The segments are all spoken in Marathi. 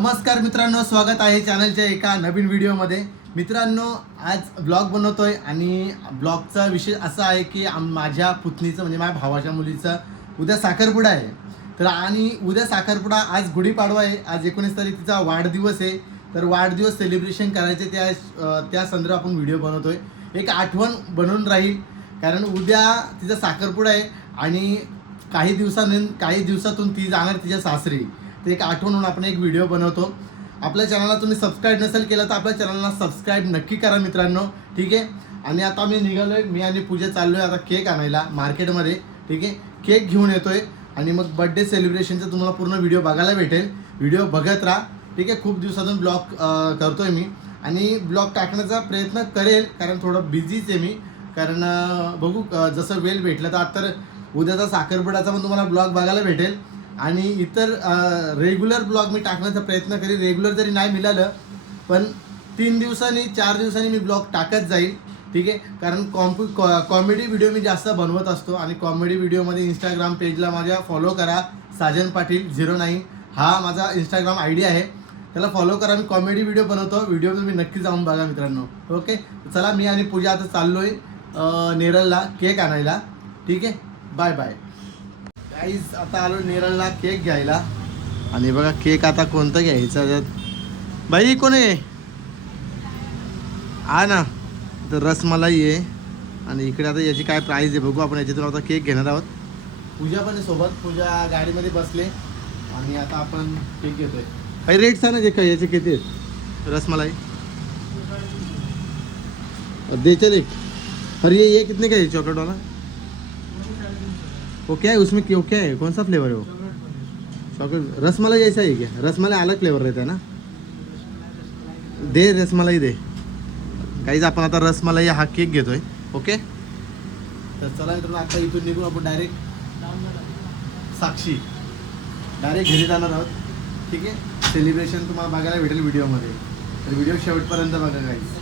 नमस्कार मित्रांनो, स्वागत आहे चॅनलच्या एका नवीन व्हिडिओमध्ये. मित्रांनो, आज ब्लॉग बनवतोय आणि ब्लॉगचा विषय असा आहे की माझ्या पुतणीचं म्हणजे माझ्या भावाच्या मुलीचा उद्या साखरपुडा आहे. तर आणि उद्या साखरपुडा, आज गुढीपाडवा आहे, आज 19 तारीख तिचा वाढदिवस आहे. तर वाढदिवस सेलिब्रेशन करायचे त्या संदर्भात आपण व्हिडिओ बनवतोय. एक आठवण बनून राहील, कारण उद्या तिचा साखरपुडा आहे आणि काही दिवसातून ती जाणार तिच्या सासरी. तर एक आठवण म्हणून आपण एक व्हिडिओ बनवतो. आपल्या चॅनलला तुम्ही सबस्क्राईब नसेल केलं तर आपल्या चॅनलला सबस्क्राईब नक्की करा मित्रांनो, ठीक आहे. आणि आता मी निघालोय, मी आणि पूजा चाललोय आता केक आणायला मार्केटमध्ये, ठीक आहे. केक घेऊन येतोय आणि मग बर्थडे सेलिब्रेशनचा तुम्हाला पूर्ण व्हिडिओ बघायला भेटेल. व्हिडिओ बघत राहा, ठीक आहे. खूप दिवसातून ब्लॉग करतोय मी आणि ब्लॉग टाकण्याचा प्रयत्न करेल, कारण थोडं बिझीच आहे मी. कारण बघू जसं वेळ भेटलं तर आता उद्याचा साखरपुड्याचा पण तुम्हाला ब्लॉग बघायला भेटेल आणि इतर रेग्युलर ब्लॉग मी टाकण्याचा प्रयत्न करेन. रेग्युलर जरी नाही मिळालं पण 3 दिवसांनी 4 दिवसांनी मी ब्लॉग टाकत जाईल, ठीक आहे. कारण कॉमेडी व्हिडिओ मी जास्त बनवत असतो आणि कॉमेडी व्हिडिओमध्ये इंस्टाग्राम पेजला माझ्या फॉलो करा. साजन पाटील 09 हा माझा इंस्टाग्राम ID आहे, त्याला फॉलो करा. मी कॉमेडी व्हिडिओ बनवतो, व्हिडिओ तुम्ही नक्की जाऊन बघा मित्रांनो, ओके. चला, मी आणि पूजा आता चाललोय नेरळला केक आणायला, ठीक आहे. Bye bye guys. आता आलो नेरळला केक घ्यायला आणि बघा केक आता कोणतं घ्यायचं त्यात. बाई कोण आहे? हा ना, तर रसमलाई आहे आणि इकडे आता याची काय प्राईस आहे बघू आपण. याच्यातून आता केक घेणार आहोत. पूजा पण आहे सोबत, पूजा गाडीमध्ये बसले आणि आता आपण केक घेतोय. काही रेट सांग ना, जे काय याचे किती आहेत रसमलाई दे चल एक. अरे ये कितने का है चॉकलेट वाला? वो क्या है उसमें, क्यों क्या है, कौन सा फ्लेवर है वो? चॉकलेट रसमलाई ऐसा ही क्या? रसमलाई अलग फ्लेवर रहता है ना. दे रसमलाई दे. काहीच आपण आता रसमलाई हा केक घेतोय, ओके. तर चला मित्रांनो, आता इथून निघून आपण डायरेक्ट साक्षी डायरेक्ट घरी जाणार आहोत, ठीक आहे. सेलिब्रेशन तुम्हाला बघायला भेटेल व्हिडिओमध्ये, तर व्हिडिओ शेवटपर्यंत बघा गाईस.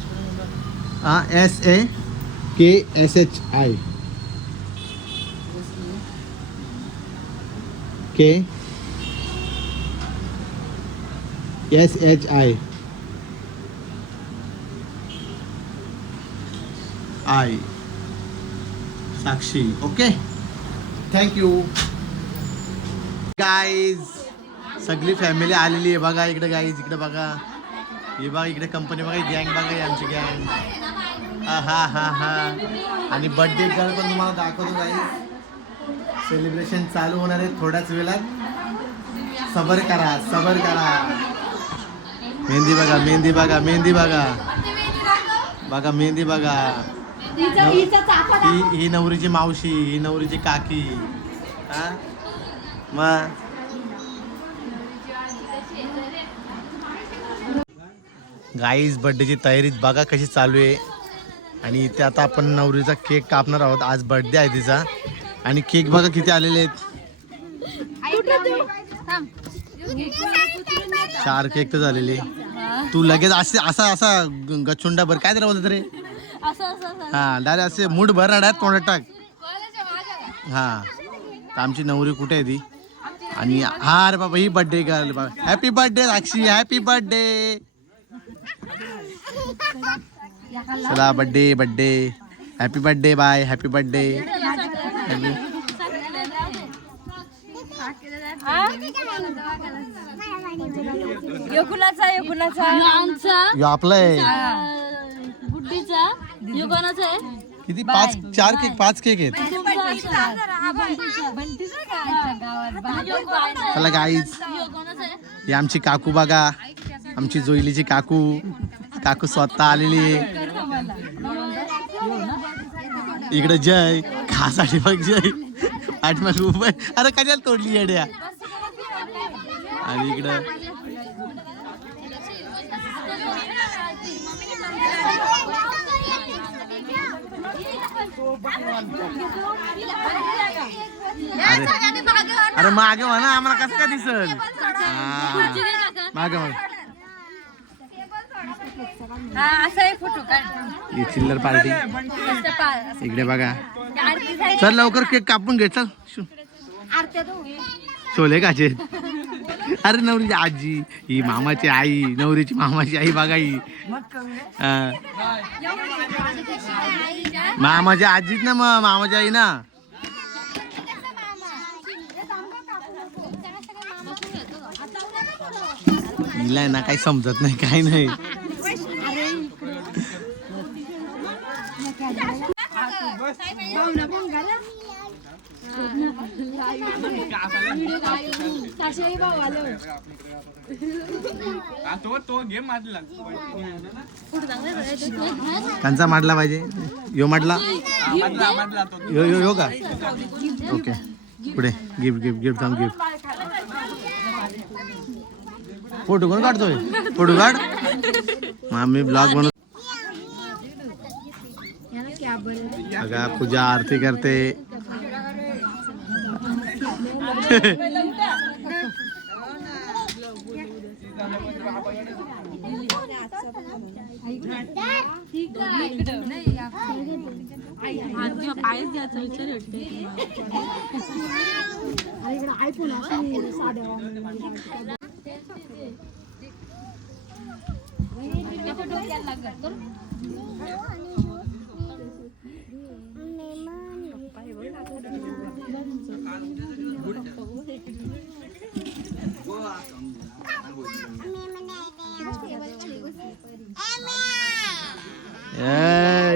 SAKSHI KSHI साक्षी, ओके. Thank you guys. सगळी फॅमिली आलेली आहे बघा इकडे गाईज. इकडे बघा, हे बघा इकडे कंपनी बघा, गँग बघा, ही आमची गँग. हा आणि बर्थडे गर्ल पण तुम्हाला दाखवतो गाईज. सेलिब्रेशन चालू होणार आहे थोड्याच वेळात. सबर करा. मेहंदी बघा, मेहंदी बघा, मेहंदी बघा, बघा मेहंदी बघा. ही नवरीची मावशी, ही नवरीची काकी. हा मग गाईज बर्थडेची तयारी बघा कशी चालू आहे. आणि इथे आता आपण नवरीचा केक कापणार आहोत. आज बर्थडे आहे तिचा आणि केक बघा किती आलेले आहेत. 4 केक तर झालेले. तू लगेच असा गचुंडा भर काय त्याला बोलत रे? हा डायरेक्ट असे मूठ भर ना, डायरेक्ट तोंडात टाक. हा, तर आमची नवरी कुठे आहे ती? आणि हा अरे बाबा, ही बर्थडे गर्ल बघा. Happy birthday Sakshi, happy birthday. चला birthday happy birthday, bye happy birthday. आपला आहे किती? 5 केक आहेत. चला गाईज, ही आमची काकू बघा, आमची जोईलीची काकू स्वतः आलेली आहे. इकडे जय खासाठी बघ, जय आठवण उभं. अरे कशाला तोडली येड्या. आणि इकडं अरे मागे म्हणा, आम्हाला कसं काय दिसल. मागे चिल्लर पार्टी इकडे बघा. चल लवकर केक कापून घे. चल छोले काचे अरे नवरीची आजी, ही मामाची आई, नवरीची मामाची आई बघा ही. हा. मामाची आजीच ना, मग मामाची आई ना. हिला ना काही समजत नाही, काही नाही. त्यांचा माडला पाहिजे, यो माडला यो यो यो का. ओके पुढे गिफ्ट गिफ्ट गिफ्ट थांब गिफ्ट. फोटो कोण काढतोय, फोटो काढ. मी ब्लॉग बनव. बघा पूजा आरती करते.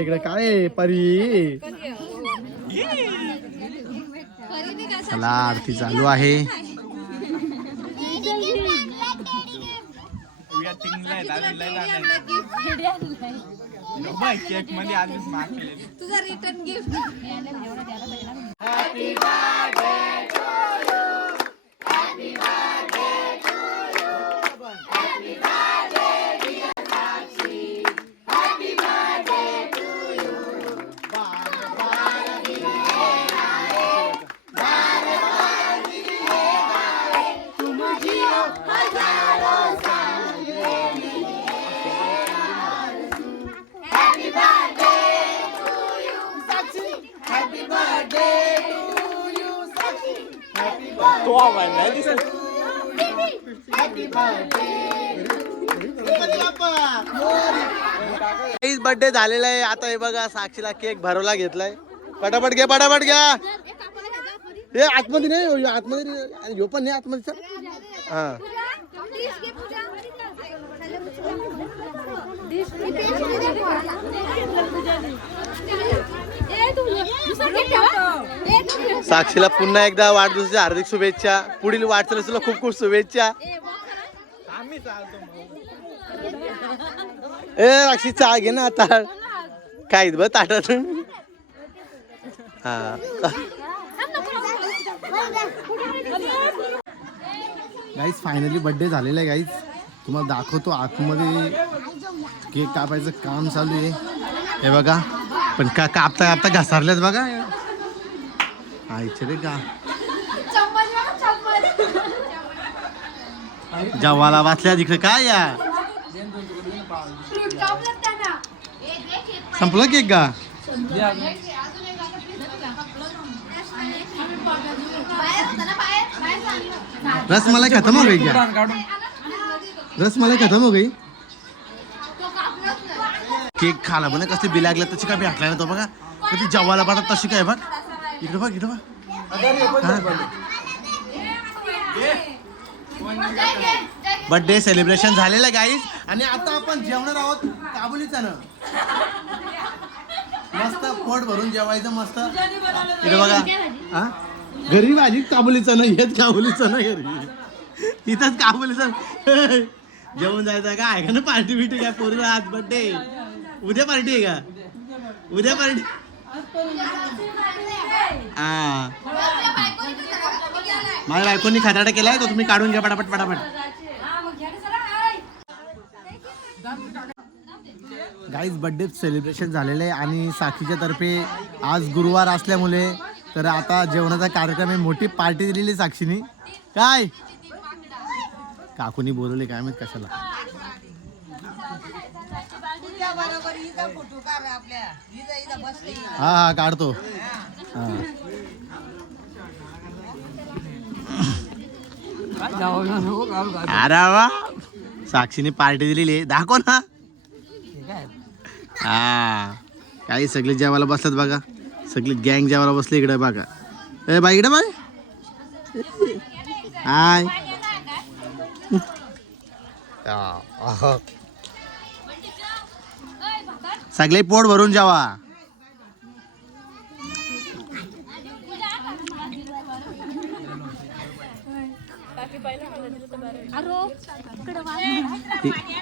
इकडे काय परी. चला आरती चालू आहे. तुझा रिटर्न गिफ्ट. बर्थडे झालेला आहे. आता हे बघा साक्षीला केक भरवला घेतलाय. पटापट घ्या, पटापट घ्या. हे आतमध्ये नाही, आतमध्ये ह्यो पण नाही आतमध्ये. हा साक्षीला पुन्हा एकदा वाढदिवसाच्या हार्दिक शुभेच्छा. पुढील वाटचालीस खूप खूप शुभेच्छा. ए साक्षी चहा घे ना आता. काय बघ ताटात. हा गाईज फायनली बर्थडे झालेला आहे गाईज. तुम्हाला दाखवतो आतमध्ये केक कापायचं काम चालू आहे. हे बघा पण का कापता कापता घसारल्यात बघा. आईचे रे का जवाला वाचल्या तिकडे काय या. संपलं केक का. रसमलाई खत्म हो गई क्या. रसमलाई खत्म हो गई. केक खाला बघ कसली बी लागल्या तशी काय बी हटला ना तो बघा. कधी जवाला पाडत तशी काय बघ. इकडे बघ इकडे बघ. बर्थडे सेलिब्रेशन झालेलं आहे गाईज. आणि आता आपण जेवणार आहोत काबुली चणा. मस्त पोट भरून जेवायचं मस्त. इकडे बघा हा घरी भाजी काबुली चणा. हेच काबुली चणा घरी. इथंच काबुली चणा जेवण जायचं का. आहे का ना पार्टी बिटी काय पोरीला. आज बर्थडे. उद्या पार्टी आहे का. उद्या पार्टी. हा माझ्या बायकोनी खटाटा केलाय तो तुम्ही काढून घ्या पटापट पटापट. गाईज बर्थडे सेलिब्रेशन झालेलं आहे. आणि साक्षीच्या तर्फे आज गुरुवार असल्यामुळे तर आता जेवणाचा कार्यक्रम आहे. मोठी पार्टी दिलेली साक्षीनी. काय काकूनी बोलवले काय माहित कशाला. हा हा काढतो. हा अरे वा साक्षीने पार्टी दिलेली आहे दाखव ना. हा काही सगळे जेवायला बसतात बघा. सगळी गँग जेवायला बसली इकडे बघा. ए बाई इकडे बाय हाय. सगळे पोट भरून जेवा.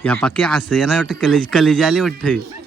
या पाकी असं या ना वाटतं कलेजी आली वाटतं.